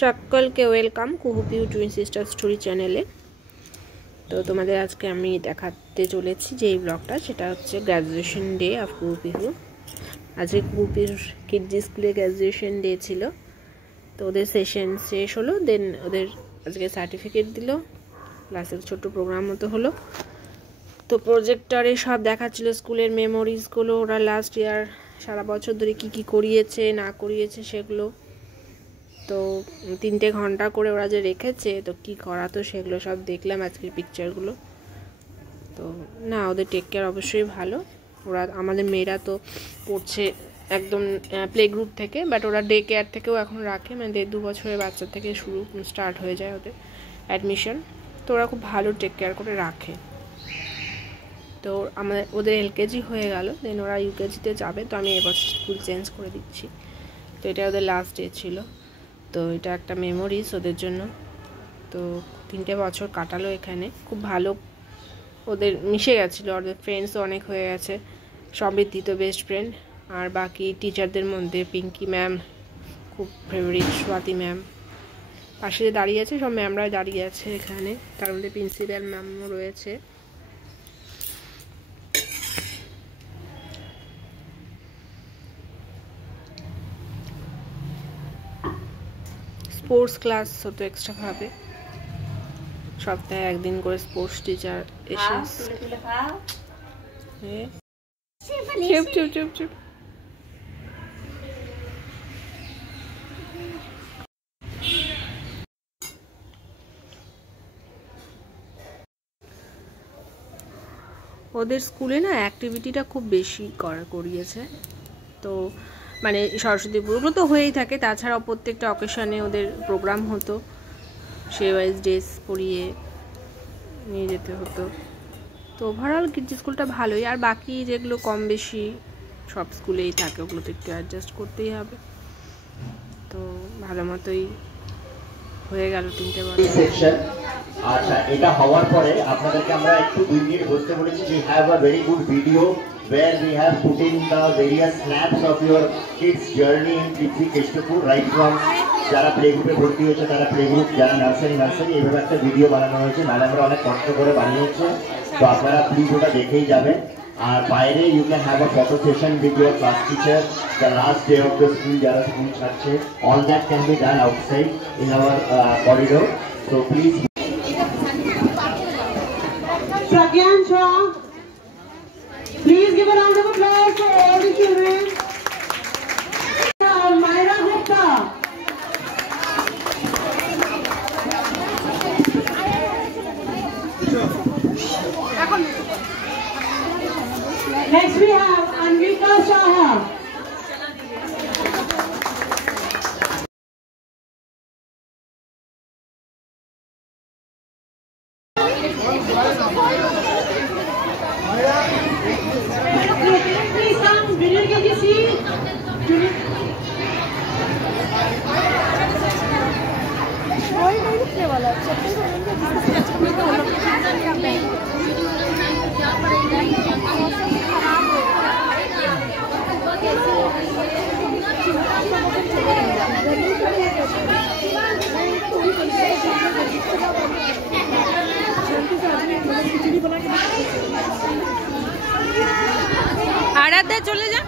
সকলকে welcome কুহুপিউ twin sister story চ্যানেলে। তো তোমাদের আজকে আমি দেখাতে চলেছি যে এই ব্লগটা, সেটা হচ্ছে গ্র্যাজুয়েশন ডে অফ কুহুপিউ। আজকে কুহুপিউর কিডজি স্কুলে গ্র্যাজুয়েশন ডে ছিল। তো ওদের সেশন শেষ হলো, দেন ওদের আজকে সার্টিফিকেট দিল, ক্লাসের ছোট্ট প্রোগ্রাম মতো হলো। তো প্রজেক্টরে সব দেখাচ্ছিল স্কুলের মেমোরিজগুলো, ওরা লাস্ট ইয়ার সারা বছর ধরে কী করিয়েছে না করিয়েছে সেগুলো। তো 3 ঘন্টা করে ওরা যে রেখেছে, তো কী করাতো সেগুলো সব দেখলাম আজকের পিকচারগুলো। তো না, ওদের টেক কেয়ার অবশ্যই ভালো। ওরা আমাদের মেয়েরা তো পড়ছে একদম প্লে গ্রুপ থেকে, বাট ওরা ডে কেয়ার থেকেও এখন রাখে, মানে 1.5-2 বছরের বাচ্চা থেকে স্টার্ট হয়ে যায় ওদের অ্যাডমিশন। তো ওরা খুব ভালো টেক কেয়ার করে রাখে। তো ওদের এলকেজি হয়ে গেল, দেন ওরা ইউকেজিতে যাবে। তো আমি এবছর স্কুল চেঞ্জ করে দিচ্ছি। তো এটা ওদের লাস্ট ডে ছিল। তো এটা একটা মেমোরিজ ওদের জন্য। তো 3 বছর কাটালো এখানে, খুব ভালো ওদের মিশে গেছিলো। ওদের ফ্রেন্ডসও অনেক হয়ে গেছে। সমৃদ্ধি তো বেস্ট ফ্রেন্ড, আর বাকি টিচারদের মধ্যে পিঙ্কি ম্যাম খুব ফেভারিট, স্বাতি ম্যাম পাশে দাঁড়িয়ে আছে, সব ম্যামরাই দাঁড়িয়ে আছে এখানে, তার মধ্যে প্রিন্সিপাল ম্যামও রয়েছে। স্পোর্টস ক্লাস হতো এক্সট্রাভাবে, সপ্তাহে একদিন করে স্পোর্টস টিচার এসে। চুপ চুপ চুপ। ওদের স্কুলে না অ্যাক্টিভিটিটা খুব বেশি করিয়েছে। তো মানে সরস্বতী পুজো তো হয়েই থাকে, তাছাড়াও প্রত্যেকটা অকেশনে ওদের প্রোগ্রাম হতো, সে ওয়াইজ ড্রেস পরিয়ে নিয়ে যেতে হতো। তো ওভারঅল কিডজি স্কুলটা ভালোই, আর বাকি যেগুলো কম বেশি সব স্কুলেই থাকে, ওগুলো তো একটু অ্যাডজাস্ট করতেই হবে। তো ভালো মতোই হয়ে গেল 3 বছর। আচ্ছা, এটা হওয়ার পরে আপনাদেরকে আমরা একটু 2 মিনিট বসতে বলেছি। We have a very good video where we have put in the various snaps of your kids journey in Kidzi Keshtapur, right from যারা প্লে গ্রুপে ভর্তি হয়েছে তারা প্লে গ্রুপ, যারা নার্সারি এইভাবে একটা ভিডিও বানানো হয়েছে। ম্যাডামরা অনেক কষ্ট করে বানিয়েছে, তো আপনারা প্লিজ ওটা দেখেই যাবেন। আর বাইরে you can have a photo session with your class teacher the last day of the school, যারা স্কুল ছাড়ছে। All that can be done outside in our corridor. So please Pragyan Shah, please give a round of applause for all the children. Myra Gupta. Next we have Anvika Shah. Please come, Vinod KG seat. वही नहीं लिखने वाला है, सब कुछ होंगे जिससे अच्छा में तो लोग क्या बैंक क्या पड़ेगा, मौसम खराब हो आराध्या चले जा।